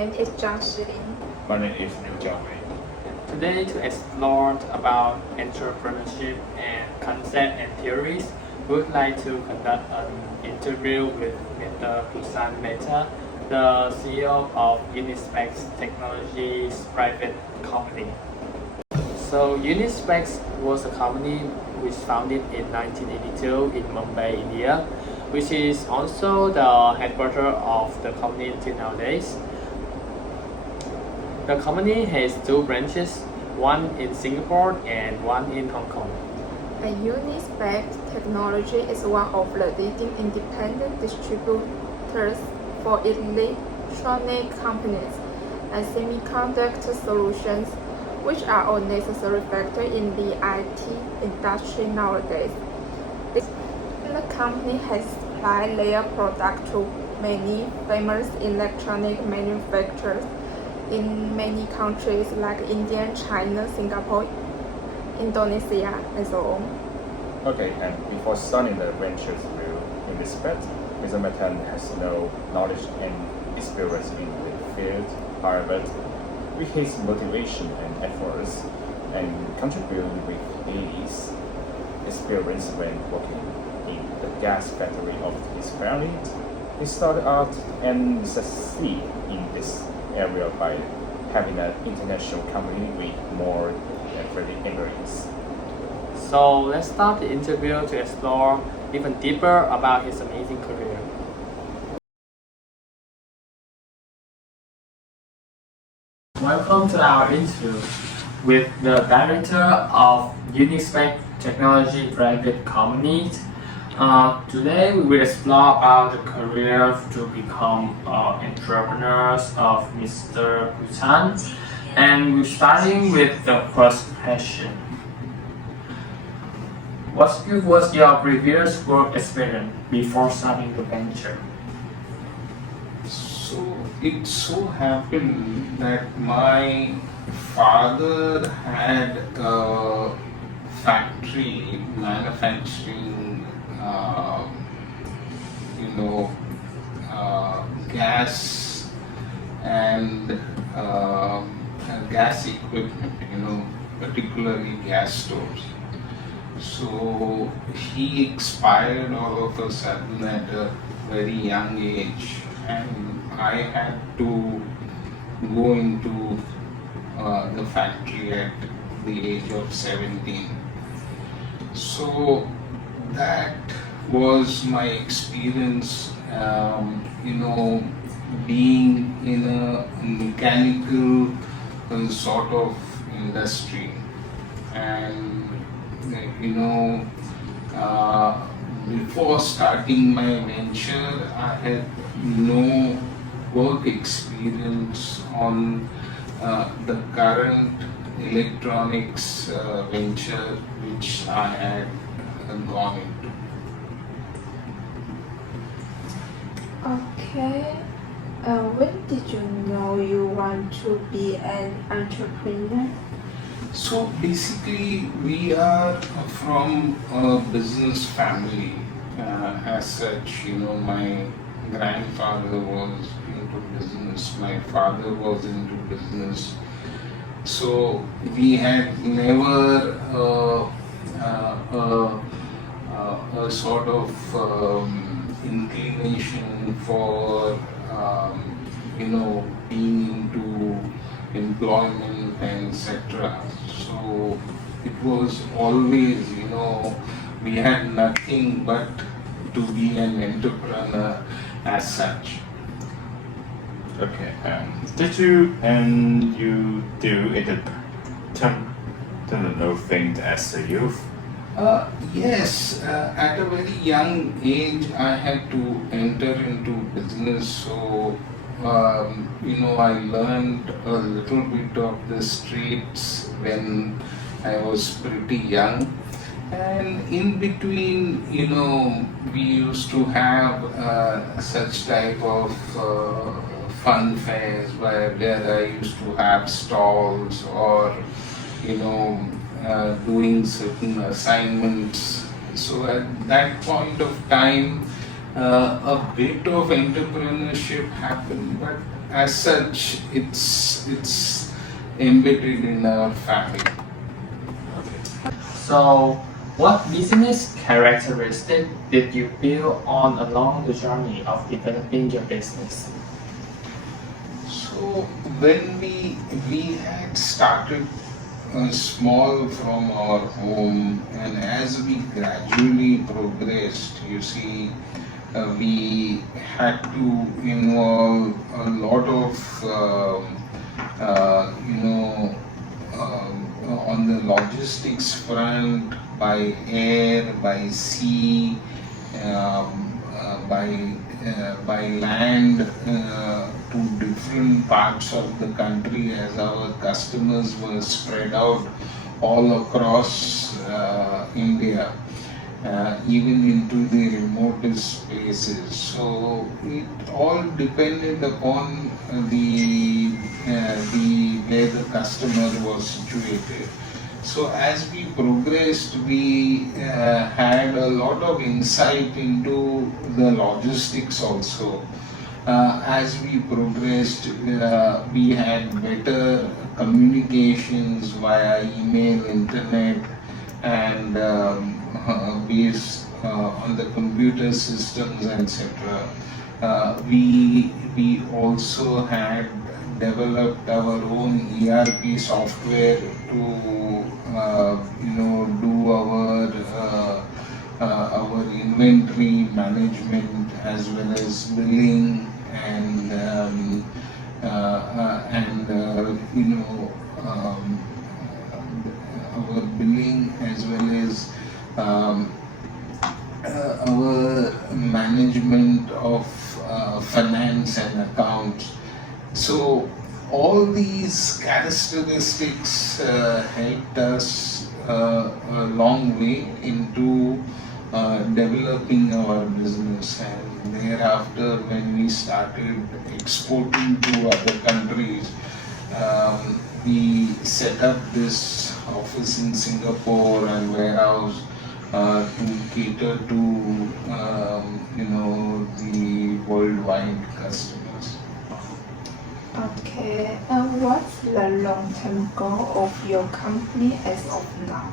name is Zhang Shilin. My name is Liu Jiaowei. Today, to explore about entrepreneurship and concept and theories, we would like to conduct an interview with Mr. Busan Mehta, the CEO of Unispecs Technologies private company. So Unispecs was a company which founded in 1982 in Mumbai, India, which is also the headquarters of the company until nowadays. The company has two branches, one in Singapore and one in Hong Kong. Unispec Technology is one of the leading independent distributors for electronic companies and semiconductor solutions, which are a necessary factor in the IT industry nowadays. The company has supplied their product to many famous electronic manufacturers in many countries like India, China, Singapore, Indonesia, and so on. Okay, and before starting the ventures in this field, Mr. Mehta has no knowledge and experience in the field. However, with his motivation and efforts, and contributing with his experience when working in the gas factory of his family, he started out and succeed in this area by having an international company with more than 30 employees. So let's start the interview to explore even deeper about his amazing career. Welcome to our interview with the director of Unispec Technology Private Company. Today we will explore about the career to become entrepreneurs of Mr. Busan, and we're starting with the first question. What was your previous work experience before starting the venture? So it so happened that my father had a factory manufacturing, gas and gas equipment, particularly gas stoves. So he expired all of a sudden at a very young age, and I had to go into the factory at the age of 17. So that was my experience, being in a mechanical sort of industry. And before starting my venture, I had no work experience on the current electronics venture which I had gone into. Okay. When did you know you want to be an entrepreneur? So basically, we are from a business family. As such, my grandfather was into business, my father was into business. So we had never a sort of inclination for being into employment and etc. So it was always, we had nothing but to be an entrepreneur as such. Okay, did you do entrepreneurial thing as a youth? Yes, at a very young age I had to enter into business, so I learned a little bit of the streets when I was pretty young, and in between, we used to have such type of fun fairs where I used to have stalls or doing certain assignments. So at that point of time, a bit of entrepreneurship happened, but as such, it's embedded in our family. So, what business characteristic did you build on along the journey of developing your business? So when we had started small from our home, and as we gradually progressed, you see, we had to involve a lot of you know on the logistics front, by air, by sea, by land, to different parts of the country, as our customers were spread out all across India, even into the remotest places. So it all depended upon the where the customer was situated. So as we progressed, we had a lot of insight into the logistics also. As we progressed, we had better communications via email, internet, and based on the computer systems, etc. We also had developed our own ERP software to do our inventory management, as well as billing, and our billing, as well as our management of finance and accounts. So all these characteristics helped us a long way into developing our business, and thereafter, when we started exporting to other countries, we set up this office in Singapore and warehouse to cater to the worldwide customers. Okay, and what's the long-term goal of your company as of now?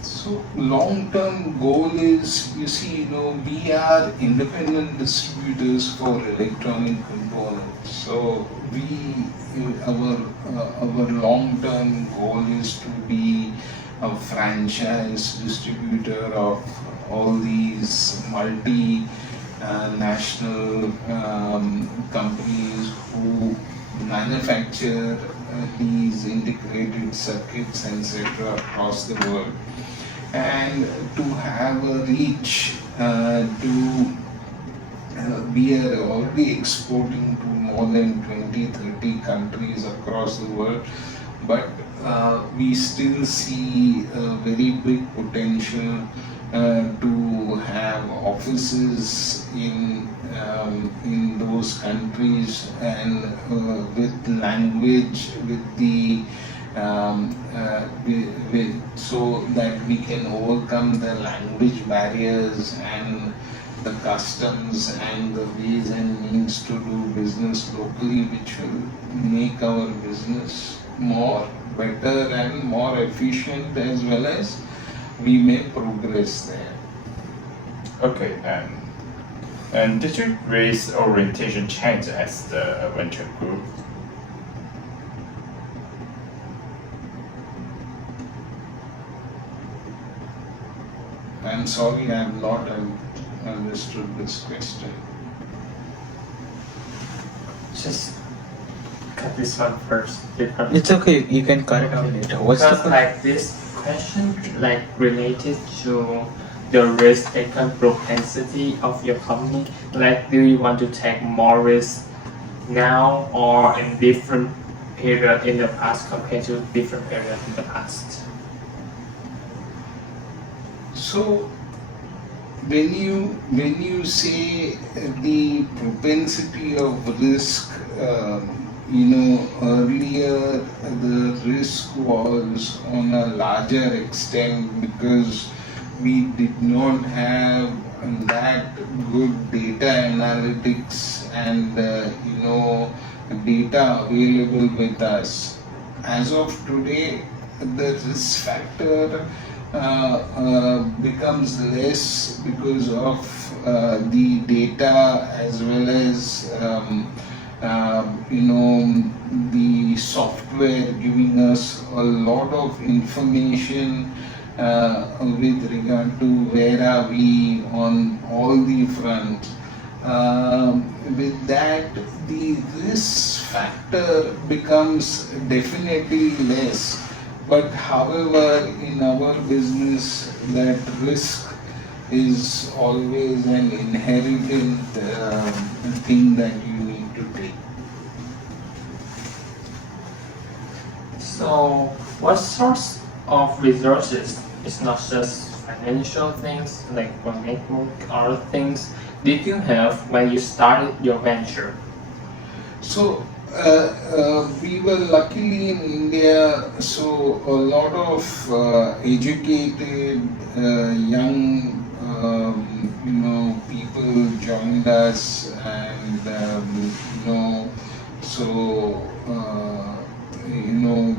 So long-term goal is, you see, we are independent distributors for electronic components. So our long-term goal is to be a franchise distributor of all these national companies who manufacture these integrated circuits, etc., across the world, and to have a reach we are already exporting to more than 20-30 countries across the world, but we still see a very big potential to have offices in those countries, and with language, so that we can overcome the language barriers and the customs and the ways and means to do business locally, which will make our business more better and more efficient, as well as we may progress there. Okay, and did you raise orientation change as the venture group? I'm sorry, I have not understood this question. Just cut this one first. Different. It's okay, you can cut it out later. What's the Because like this question like related to the risk taken propensity of your company. Like, do you want to take more risk now or in different period in the past compared to different period in the past? So when you say the propensity of risk, earlier the risk was on a larger extent because we did not have that good data analytics and data available with us. As of today, the risk factor becomes less because of the data, as well as the software giving us a lot of information with regard to where are we on all the fronts. With that, the risk factor becomes definitely less. But however, in our business, that risk is always an inherent thing that you need to take. So, what sorts of resources? It's not just financial things like network, other things did you have when you started your venture? So we were luckily in India, so a lot of educated young people joined us, and so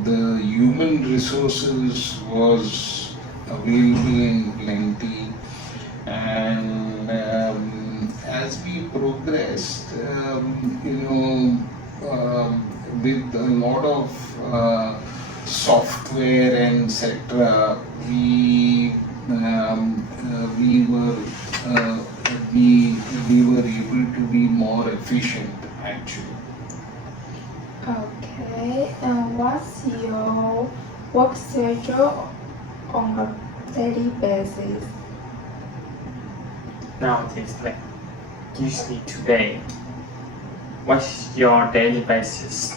the human resources was available in plenty, and as we progressed, with a lot of software and etc., we were able to be more efficient actually. Okay, and what's your work schedule on a daily basis? Nowadays, like usually today, what's your daily basis?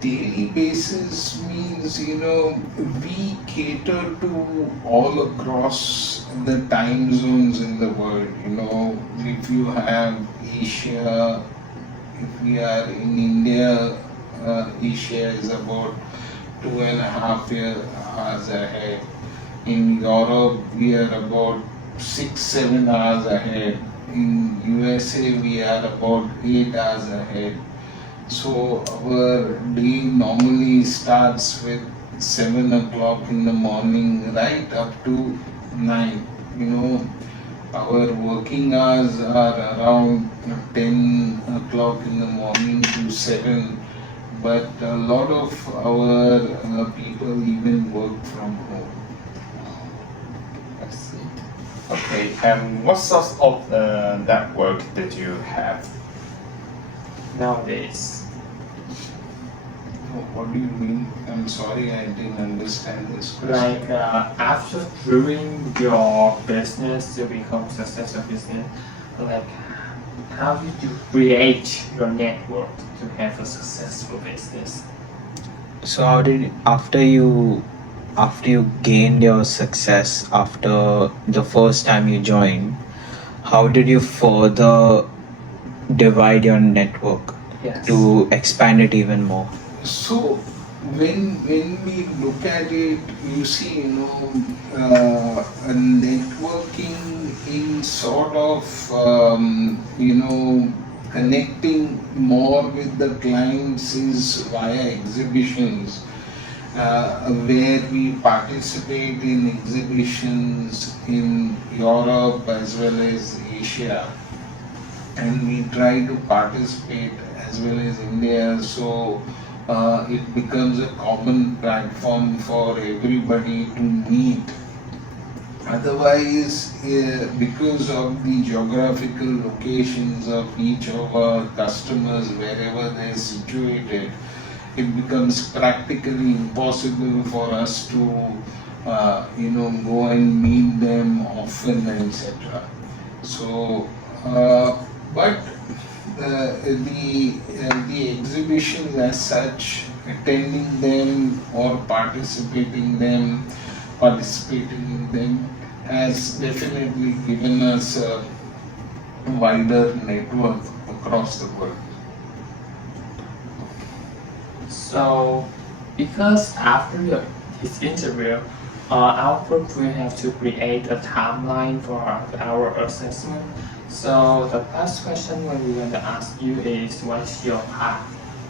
Daily basis means, we cater to all across the time zones in the world. If you have Asia, if we are in India, Asia is about 2.5 hours ahead. In Europe, we are about 6-7 hours ahead. In USA, we are about 8 hours ahead. So our day normally starts with 7 o'clock in the morning right up to 9. Our working hours are around 10 o'clock in the morning to 7, but a lot of our people even work from home. I see. Okay, and what sorts of network did you have? Nowadays, What do you mean? I'm sorry, I didn't understand this question. like after doing your business to become successful business, like how did you create your network to have a successful business? So how did after you gained your success after the first time you joined, how did you further divide your network Yes. to expand it even more? So when we look at it, you see, networking in sort of connecting more with the clients is via exhibitions, where we participate in exhibitions in Europe as well as Asia, and we try to participate as well as India. So it becomes a common platform for everybody to meet. Otherwise, because of the geographical locations of each of our customers, wherever they are situated, it becomes practically impossible for us to go and meet them often, etc. So, but the exhibitions as such, attending them or participating in them has definitely given us a wider network across the world. So, because after this interview, our group will have to create a timeline for our assessment. So the last question we're going to ask you is, what's your path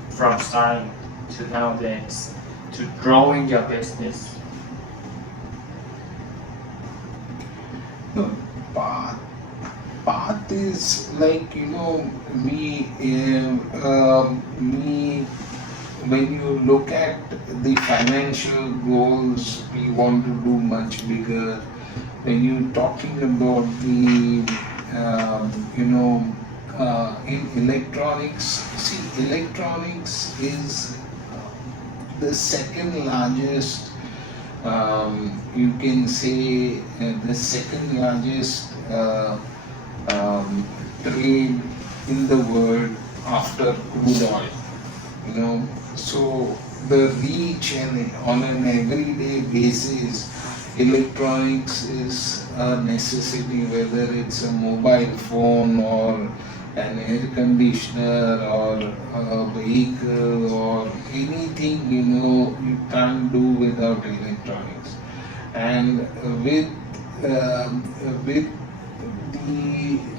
from starting to nowadays to growing your business? No, path, path is like, me, when you look at the financial goals, we want to do much bigger. When you're talking about the, in electronics, see, electronics is the second largest, you can say, the second largest trade in the world after crude oil. So the reach and on an everyday basis, electronics is a necessity, whether it's a mobile phone or an air conditioner or a vehicle or anything, you can't do without electronics. And with the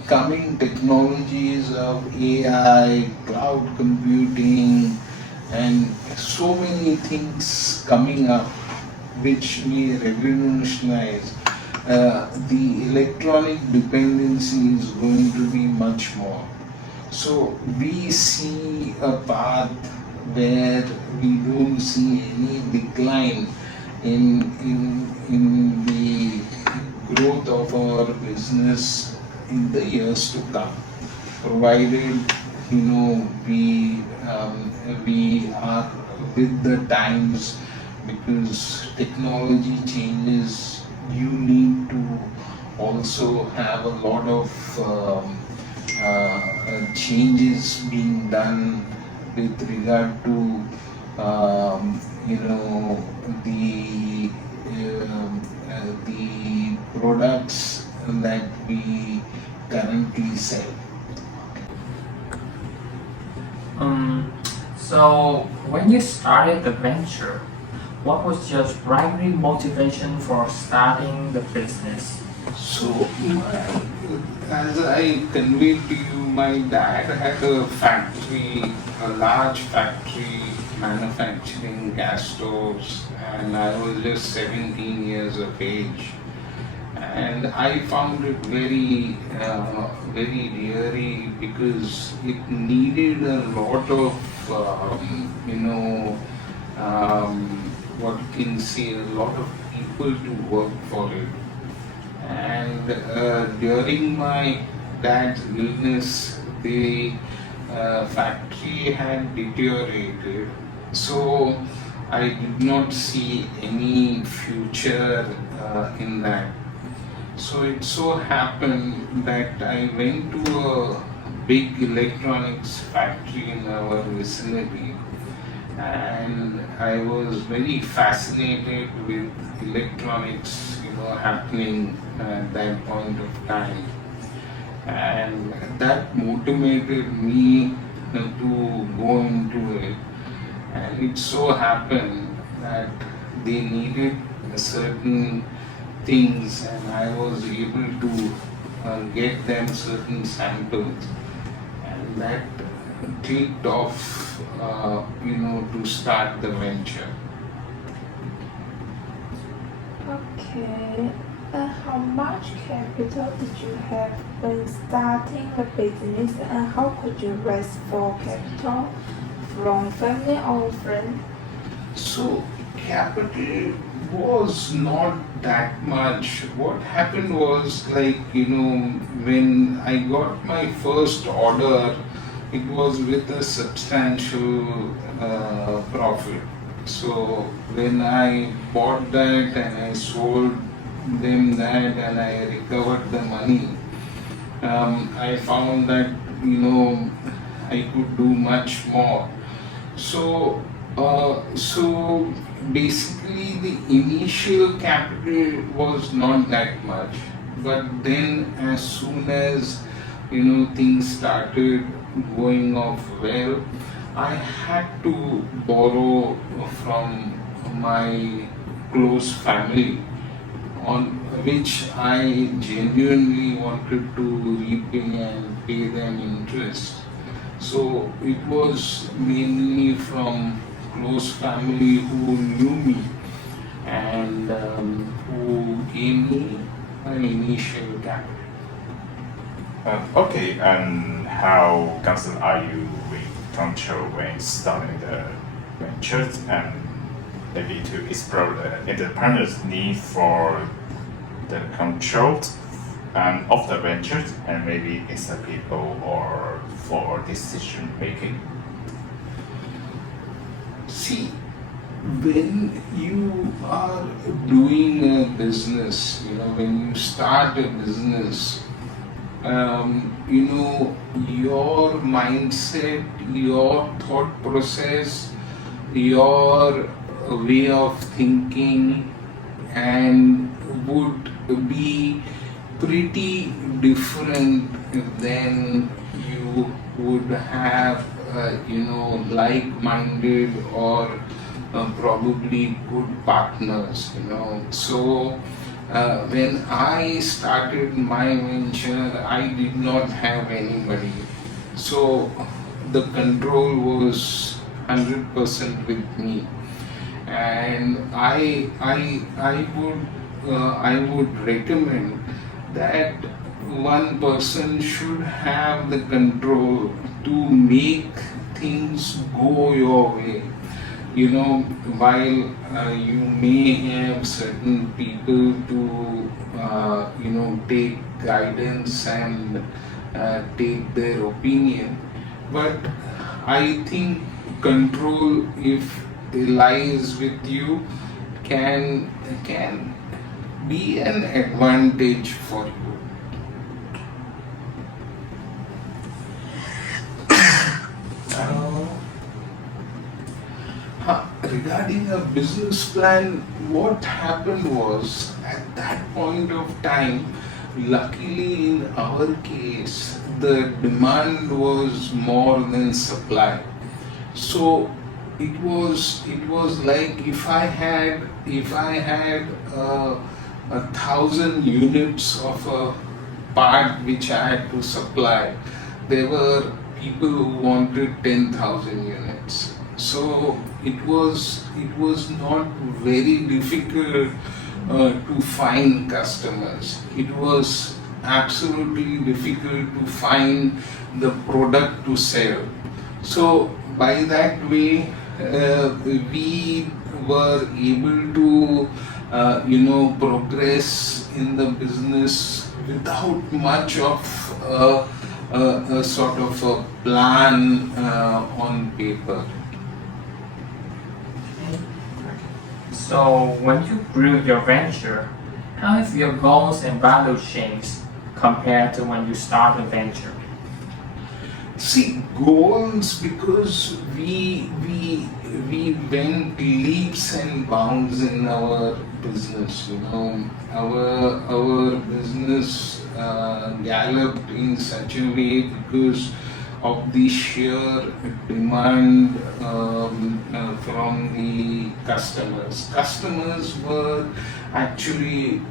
coming technologies of AI, cloud computing, and so many things coming up which may revolutionize, the electronic dependency is going to be much more. So we see a path where we don't see any decline in the growth of our business in the years to come, provided we are with the times, because technology changes. You need to also have a lot of changes being done with regard to the products that we currently sell. So when you started the venture, what was your primary motivation for starting the business? So, as I conveyed to you, my dad had a factory, a large factory manufacturing gas stoves, and I was just 17 years of age. And I found it very, very dreary, because it needed a lot of, what you can say, a lot of people to work for it. And during my dad's illness, the factory had deteriorated, so I did not see any future in that. So it so happened that I went to a big electronics factory in our vicinity, and I was very fascinated with electronics, happening at that point of time, and that motivated me to go into it. And it so happened that they needed certain things, and I was able to get them certain samples, and that clicked off, to start the venture. Okay. And how much capital did you have when starting the business, and how could you raise for capital from family or friends? So capital was not that much. What happened was, like, when I got my first order, it was with a substantial profit. So when I bought that and I sold them that and I recovered the money, I found that I could do much more. So basically the initial capital was not that much, but then as soon as things started going off well, I had to borrow from my close family on which I genuinely wanted to repay and pay them interest. So it was mainly from close family who knew me and who gave me an initial capital. Okay, and how concerned are you with control when starting the ventures and maybe to explore the entrepreneur's need for the control of the ventures and maybe it's the people or for decision making? See, when you are doing a business, when you start a business, your mindset, your thought process, your way of thinking, and would be pretty different than you would have, like-minded or probably good partners. So when I started my venture, I did not have anybody. So the control was 100% with me, and I would recommend that one person should have the control to make things go your way. While you may have certain people to take guidance and take their opinion, but I think control, if it lies with you, can be an advantage for you. Regarding a business plan, what happened was at that point of time, luckily in our case, the demand was more than supply. So it was like if I had 1,000 units of a part which I had to supply, there were people who wanted 10,000 units. So it was not very difficult to find customers. It was absolutely difficult to find the product to sell. So by that way, we were able to progress in the business without much of a sort of a plan on paper. So when you grew your venture, how have your goals and values changed compared to when you started the venture? See, goals, because we went leaps and bounds in our business. Our business galloped in such a way because of the sheer demand from the customers. Customers were actually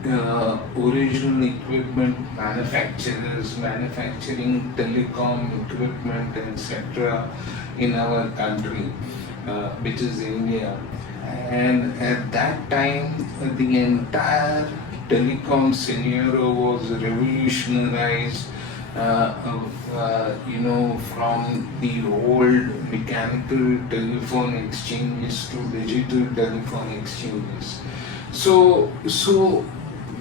original equipment manufacturers manufacturing telecom equipment, etc. in our country, which is India. And at that time, the entire telecom scenario was revolutionized. From the old mechanical telephone exchanges to digital telephone exchanges. So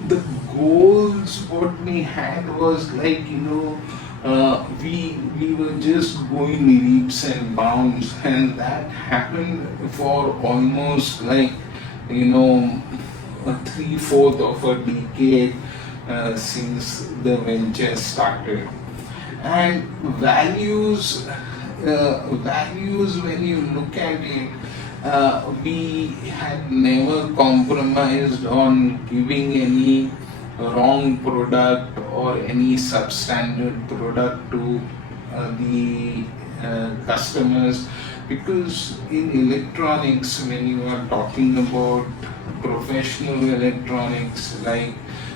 the goals what we had was like, we were just going leaps and bounds, and that happened for almost like, a 3/4 of a decade since the venture started. And values, when you look at it, we had never compromised on giving any wrong product or any substandard product to the customers, because in electronics, when you are talking about professional electronics, like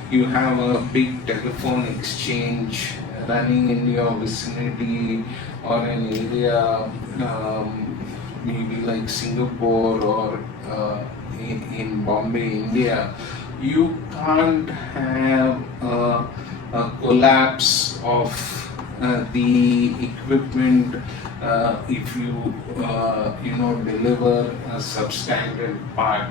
you have a big telephone exchange running in your vicinity or an area, maybe like Singapore or in Bombay, India, you can't have a collapse of the equipment if you deliver a substandard part.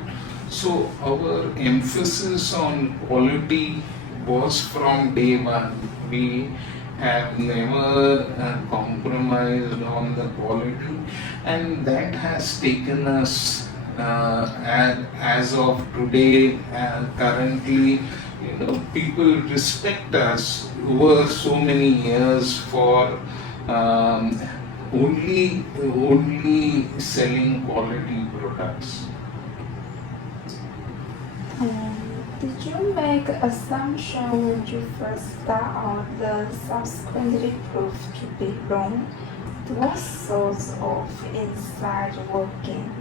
So our emphasis on quality was from day one. We have never compromised on the quality, and that has taken us as of today. Currently, people respect us over so many years for only selling quality products. Did you make assumption when you first start or the subsequently proved to be wrong? What sorts of inside working?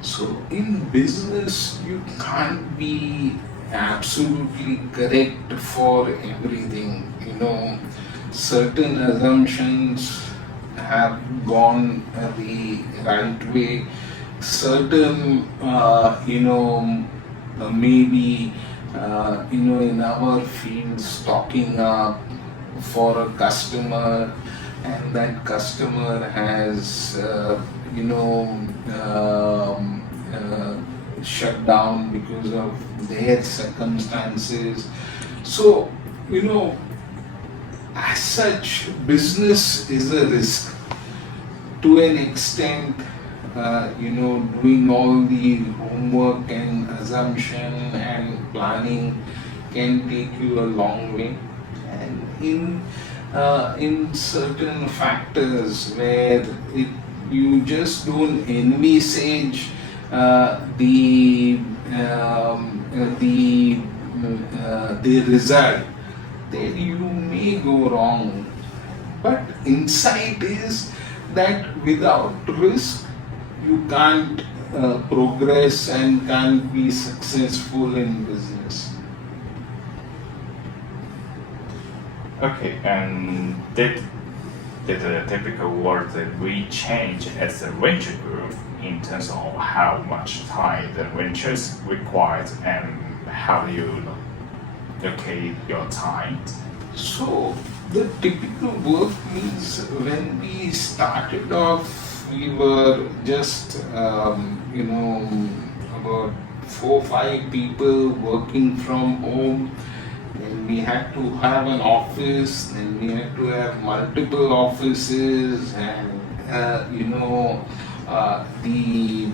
So in business, you can't be absolutely correct for everything. Certain assumptions have gone the right way. Certain, maybe, in our field, stocking up for a customer, and that customer has, shut down because of their circumstances. So, as such, business is a risk to an extent. Doing all the homework and assumption and planning can take you a long way. And in certain factors where you just don't envisage the result, then you may go wrong. But insight is that without risk, you can't progress and can't be successful in business. Okay, and did the typical work that we change as a venture group in terms of how much time the ventures required and how do you allocate your time? So the typical work means when we started off, we were just about 4-5 people working from home. Then we had to have an office. Then we had to have multiple offices, and the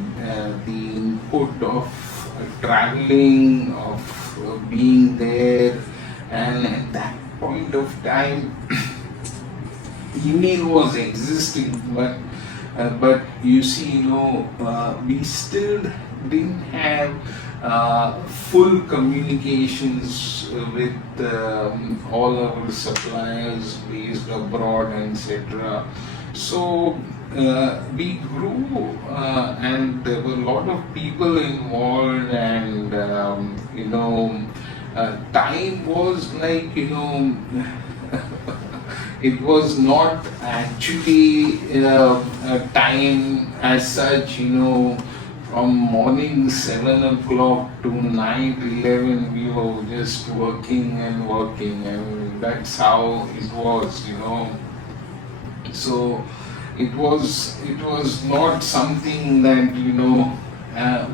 input of traveling, of being there, and at that point of time, email was existing, but you see, we still didn't have full communications with all our suppliers based abroad, etc. So we grew, and there were a lot of people involved, and time was like, it was not actually a time as such, from morning 7 o'clock to night 11, we were just working, and that's how it was, So it was not something that,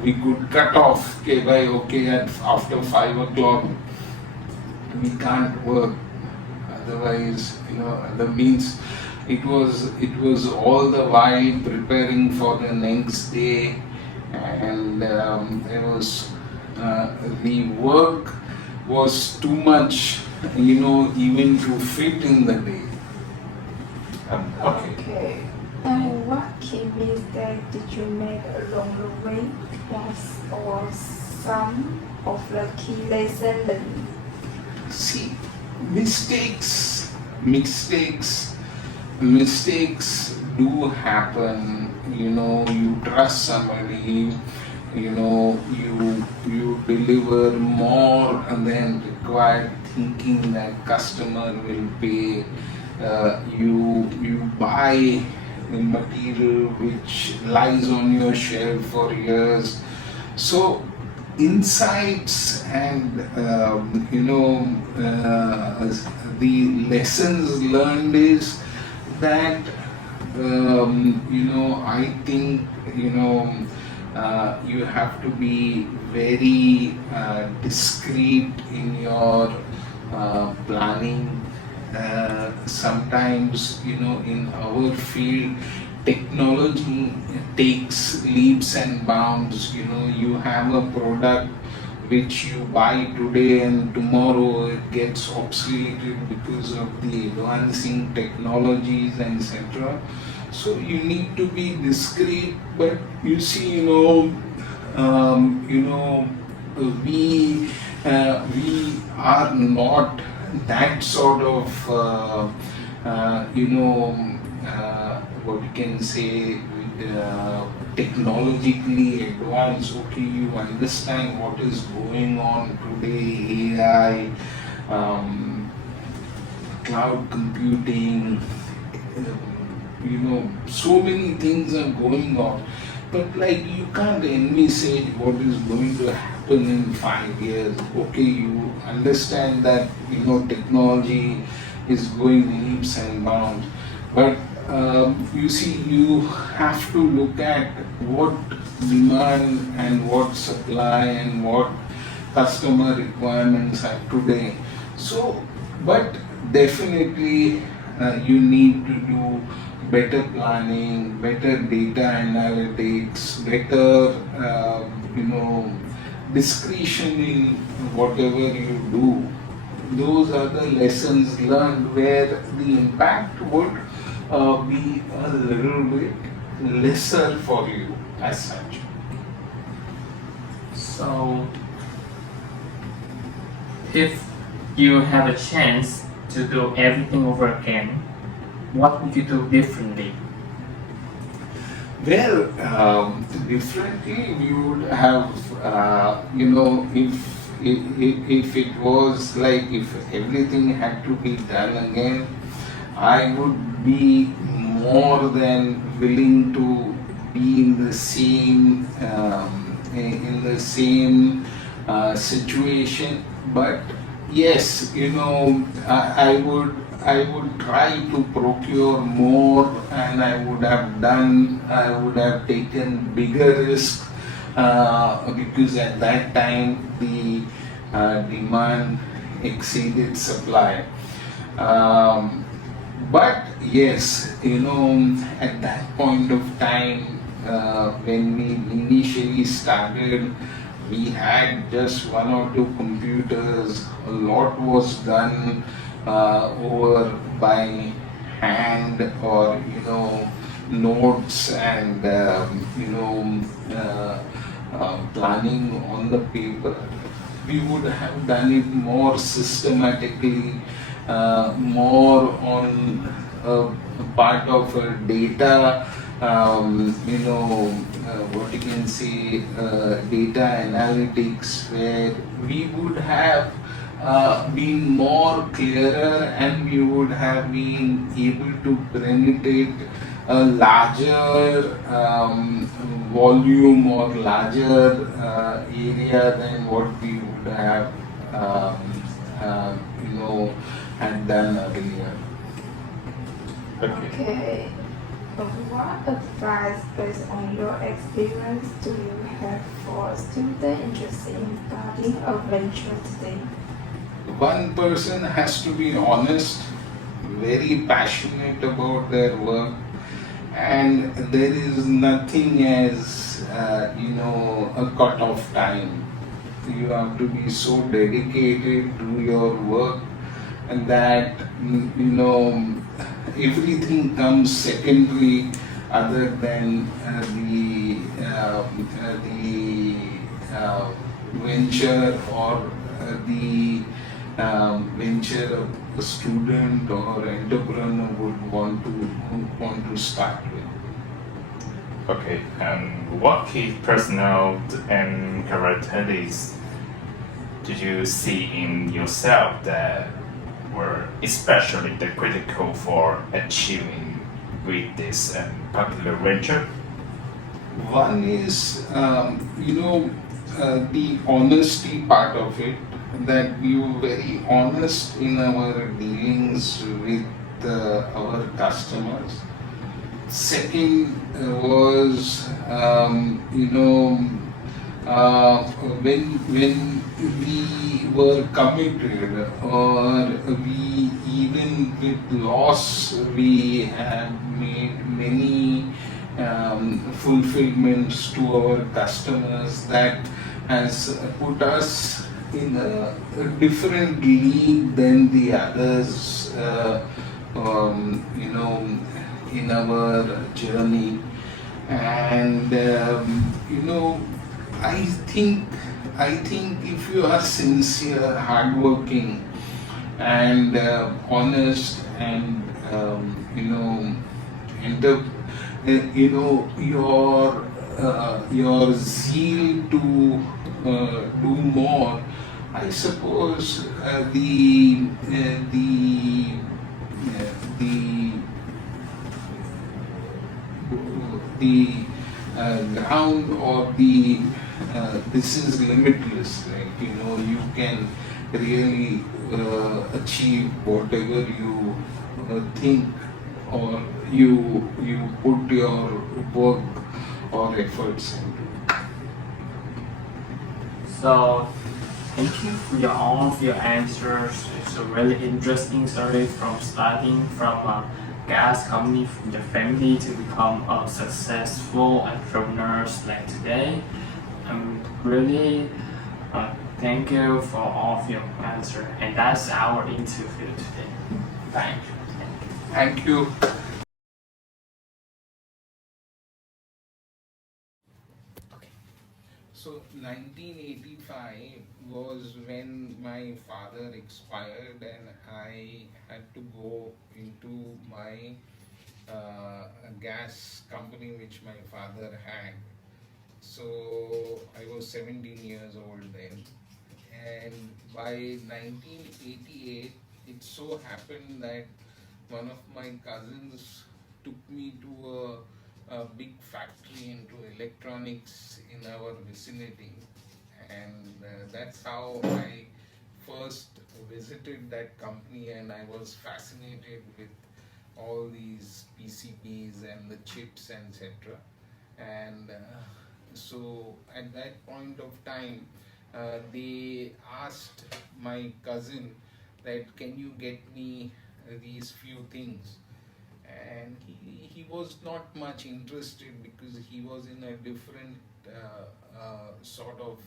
we could cut off, after 5 o'clock, we can't work. Otherwise, that means it was all the while preparing for the next day, and there was the work was too much, even to fit in the day. Okay. And what key mistake did you make along the way? Or some of the key lessons learned? See, mistakes do happen. You trust somebody, you deliver more than required, thinking that customer will pay. You buy a material which lies on your shelf for years. So insights and the lessons learned is that I think you have to be very discreet in your planning. Sometimes in our field technology takes leaps and bounds. You have a product which you buy today and tomorrow it gets obsoleted because of the advancing technologies and etc. So you need to be discreet, but you see, we are not that sort of what you can say technologically advanced. Okay, you understand what is going on today, AI, cloud computing, so many things are going on, but like you can't envisage what is going to happen in 5 years. Okay, you understand that technology is going leaps and bounds, but you see, you have to look at what demand and what supply and what customer requirements are today. So, but definitely you need to do better planning, better data analytics, better discretion in whatever you do. Those are the lessons learned where the impact would be a little bit lesser for you as such. So, if you have a chance to do everything over again, what would you do differently? Well, differently, we would have, if it was like if everything had to be done again, I would be more than willing to be in the same situation. But yes, I would try to procure more, and I would have taken bigger risk because at that time the demand exceeded supply. But yes, at that point of time, when we initially started, we had just one or two computers. A lot was done over by hand or notes and planning on the paper. We would have done it more systematically, more on a part of data, what you can say, data analytics, where we would have been more clearer and we would have been able to penetrate a larger volume or larger area than what we would have had done earlier. Okay. What advice, based on your experience, do you have for students interested in studying a venture today? One person has to be honest, very passionate about their work, and there is nothing as a cut-off time. You have to be so dedicated to your work, and that everything comes secondary other than the venture or the venture a student or entrepreneur would want to start with. Okay, and what key personnel and characteristics did you see in yourself that were especially the critical for achieving with this particular venture? One is, the honesty part of it, that we were very honest in our dealings with our customers. Second was, when we were committed, or we, even with loss, we have made many fulfillments to our customers, that has put us in a different league than the others, in our journey. And I think I think if you are sincere, hardworking, and honest, and enter, your zeal to do more, I suppose the the ground, or the this is limitless, right? You can really achieve whatever you think, or you put your work or efforts into. So, thank you for all of your answers. It's a really interesting story from starting from a gas company from the family to become a successful entrepreneurs like today. I'm really thank you for all of your answer, and that's our interview today. Thank you. Thank you. So 1985 was when my father expired, and I had to go into my gas company which my father had. So I was 17 years old then, and by 1988 it so happened that one of my cousins took me to a big factory into electronics in our vicinity, and that's how I first visited that company, and I was fascinated with all these PCBs and the chips, etc. And so at that point of time, they asked my cousin that, can you get me these few things? And he was not much interested, because he was in a different sort of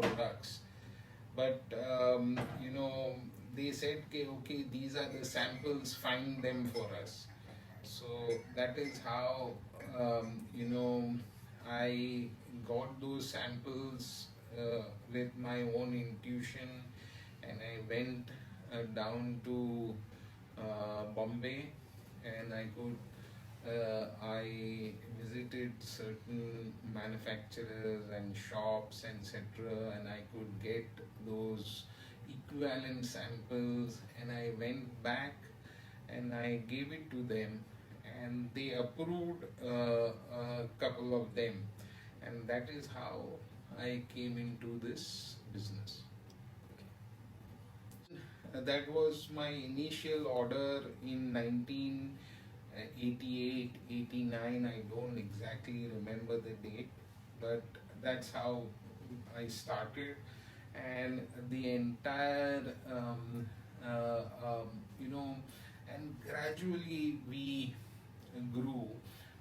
products. But they said, okay, these are the samples, find them for us. So that is how I got those samples with my own intuition, and I went down to Bombay, and I visited certain manufacturers and shops, etc., and I could get those equivalent samples, and I went back and I gave it to them, and they approved a couple of them, and that is how I came into this business. That was my initial order in 1988, 89. I don't exactly remember the date, but that's how I started, and the entire and gradually we grew,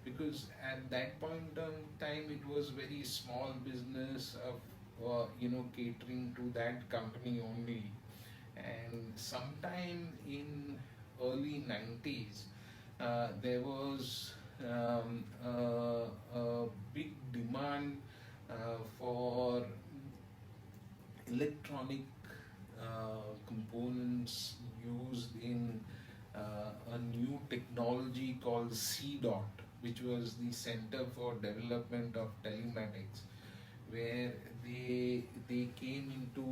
because at that point of time it was very small business of catering to that company only. And sometime in early 90s, there was a big demand for electronic components used in a new technology called CDOT, which was the Center for Development of Telematics, where they came into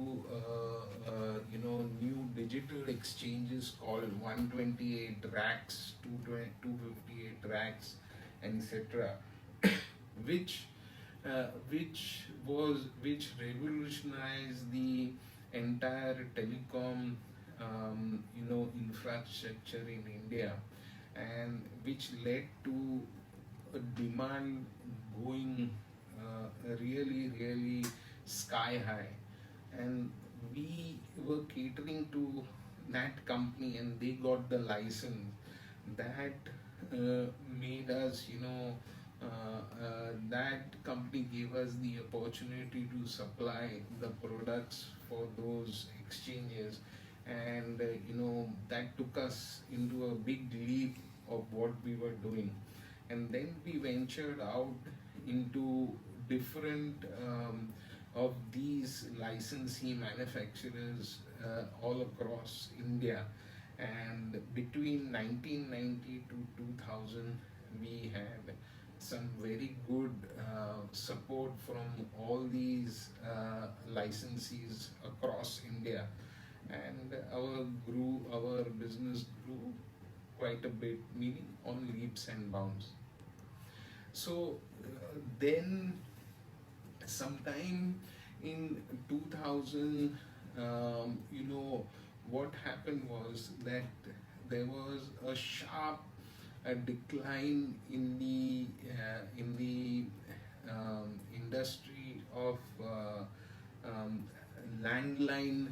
new digital exchanges called 128 racks, 258 racks, etc. which which revolutionized the entire telecom infrastructure in India, and which led to a demand going really sky high. And we were catering to that company, and they got the license. That made us, that company gave us the opportunity to supply the products for those exchanges. And that took us into a big leap of what we were doing. And then we ventured out into different of these licensee manufacturers all across India. And between 1990 to 2000, we had some very good support from all these licensees across India, and our business grew quite a bit, meaning on leaps and bounds. So then, sometime in 2000, what happened was that there was a sharp decline in the industry of landline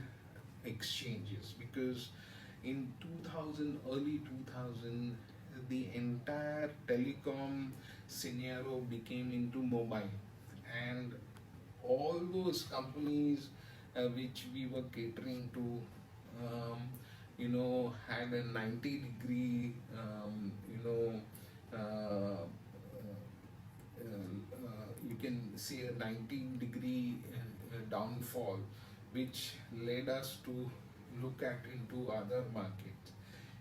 exchanges, because in 2000, early 2000, the entire telecom scenario became into mobile, and all those companies which we were catering to had a 90-degree you can say a 90-degree downfall, which led us to look at into other markets.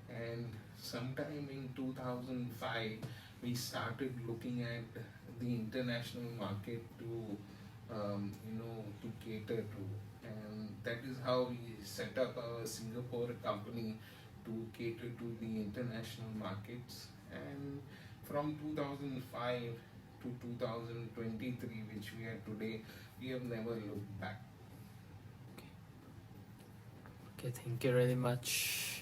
And sometime in 2005, we started looking at the international market to to cater to, and that is how we set up our Singapore company to cater to the international markets. And from 2005 to 2023, which we are today, we have never looked back. Okay, thank you very much.